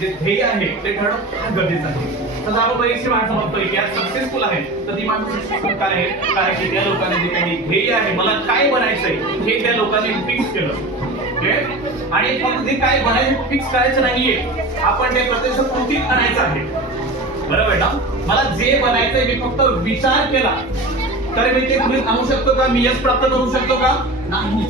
जे ध्येय आहे ते ठरवणं गरजेचं आहे. तर आपण बरीचशी माणसं बघतोय की आज सक्सेसफुल आहेत, तर ती माणसं सक्सेसफुल काय आहे? कारण की त्या लोकांनी जे काही ध्येय आहे, मला काय बनायचंय हे त्या लोकांनी फिक्स केलं. आणि फक्त ते काय बनायचं फिक्स करायचं नाहीये, आपण ते प्रत्यक्ष कृतीत आणायचं आहे. बरोबर ना? मला जे बनायचंय मी फक्त विचार केला तर मी ते कृतीत आणू शकतो का? मी यश प्राप्त करू शकतो का? नाही.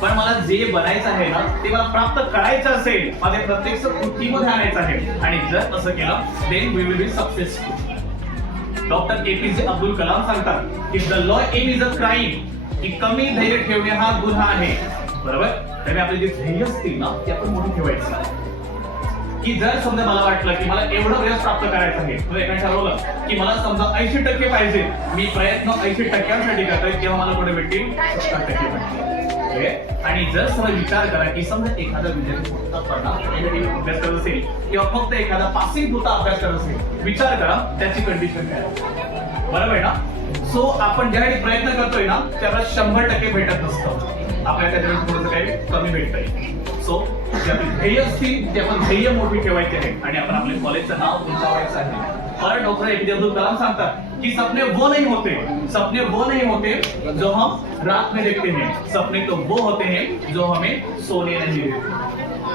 पण मला जे बनायचं आहे ना ते मला प्राप्त करायचं असेल, मला ते प्रत्यक्ष कृतीमध्ये आणायचं आहे. आणि जर असं केलं then we will be successful. Doctor APJ Abdul Kalam सांगतात की the low aim is a crime, की कमी धैर्य ठेवणे हा गुन्हा आहे. बरोबर? त्यामुळे आपले जे ध्येय असतील ना ते आपण मोठे ठेवायचं. की जर समजा मला वाटलं की मला एवढं यश प्राप्त करायचं आहे, तर एका ठरवलं की मला समजा 80% पाहिजे, मी प्रयत्न 80%साठी करतोय, तेव्हा मला कुठे भेटतील 70% भेटतील. आणि जर समजा विचार करा की समजा एखादा विद्यार्थी फक्त अभ्यास करत असेल किंवा फक्त एखादा पासिंग पुरता अभ्यास करत असेल, विचार करा त्याची कंडिशन काय. बरोबर ना? सो आपण ज्यावेळी प्रयत्न करतोय ना त्याला 100% भेटत नसतं, आपल्याला त्याच्यावर थोडंसं काही कमी भेटतंय. सो जे आपले ध्येय असतील ते आपण ध्येय मोठी ठेवायचे आहे आणि आपण आपल्या कॉलेजचं नाव उंचावायचं आहे. परत डॉक्टर एपीजे अब्दुल कलाम सांगतात की सपने वो नहीं होते जो हम रात में देखते हैं, सपने तो वो होते हैं जो हमें सोने नहीं देते.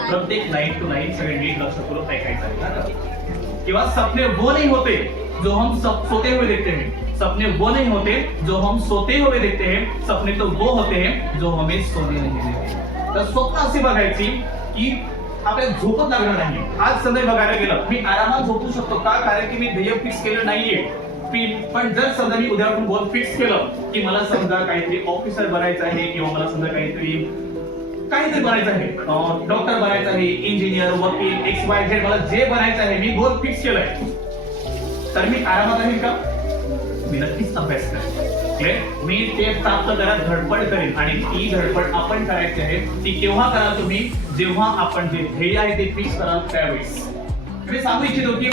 प्रत्येक 9 to 9 सगळे नीट लक्ष करून ऐकायचं आहे. किंवा सपने वो नहीं होते जो हम सोते हुए देखते हैं, सपने वो नहीं होते जो हम सोते हुए देखते हैं, सपने तो वो होते हैं जो हमें सोने नहीं देते. तर स्वप्न असे बघायची की आपल्याला झोपच लागणार नाही. आज संध्याकाळी बघायला गेलं मी आरामात झोपू शकतो का? कारण की मी ध्येय फिक्स केलं नाहीये. पण जर समजा मी उद्यापासून गोल फिक्स केलं की मला समजा काहीतरी ऑफिसर बनायचं आहे किंवा मला समजा काहीतरी बनायचं आहे, डॉक्टर बनायचं आहे, इंजिनियर, वकील, XYZ, मला जे बनायचं आहे मी गोल फिक्स केलंय, तर मी आरामात राहील का? मी नक्कीच अभ्यास करेन. मी ते प्राप्त करत धडपड करेन. आणि ती धडपड आपण करायची आहे ती केव्हा करा तुम्ही? जेव्हा आपण जे ध्येय आहे ते फिक्स कराल त्यावेळेस. मी सांगू इच्छितो की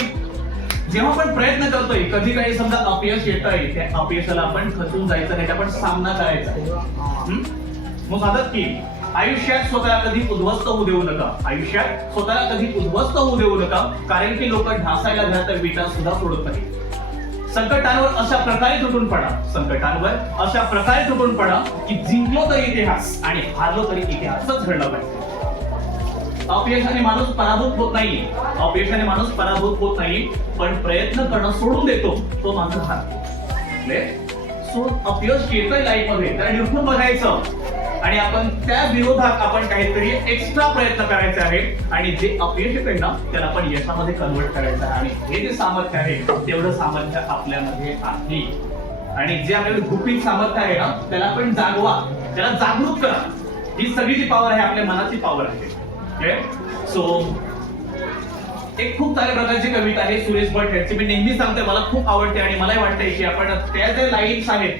जेव्हा आपण प्रयत्न करतोय, कधी काही समजा अपयश येतंय, त्या अपयशाला आपण खचून जायचं नाही, आपण सामना करायचा. मग सांगतात की आयुष्यात स्वतःला कधी उद्ध्वस्त होऊ देऊ नका. आयुष्यात स्वतःला कधी उद्ध्वस्त होऊ देऊ नका, कारण की लोक ढासायला घरात विटा सुद्धा सोडत नाही. संकटांवर अशा प्रकारे तुटून पडा की जिंकलो तरी इतिहास आणि हारलो तरी इतिहासच घडला पाहिजे. अपयशाने माणूस पराभूत होत नाही, पण प्रयत्न करणं सोडून देतो तो माणूस हारतो. सो अपयश येतोय लाईफ मध्ये तर निरखून बघायचं आणि आपण त्या विरोधात आपण काहीतरी एक्स्ट्रा प्रयत्न करायचे आहे आणि जे अपयश येतंय ना त्याला आपण यशामध्ये कन्वर्ट करायचं आहे. आणि हे जे सामर्थ्य आहे तेवढं सामर्थ्य आपल्यामध्ये आहे. आणि जे आपल्याला गुपित सामर्थ्य आहे ना त्याला आपण जागवा, त्याला जागृत करा. ही सगळी जी पॉवर आहे आपल्या मनाची पॉवर आहे. सो एक खूप साऱ्या प्रकारची कविता आहे सुरेश भट यांची, मी नेहमी सांगते मला खूप आवडते आणि मला वाटतंय की आपण त्या ज्या लाईन्स आहेत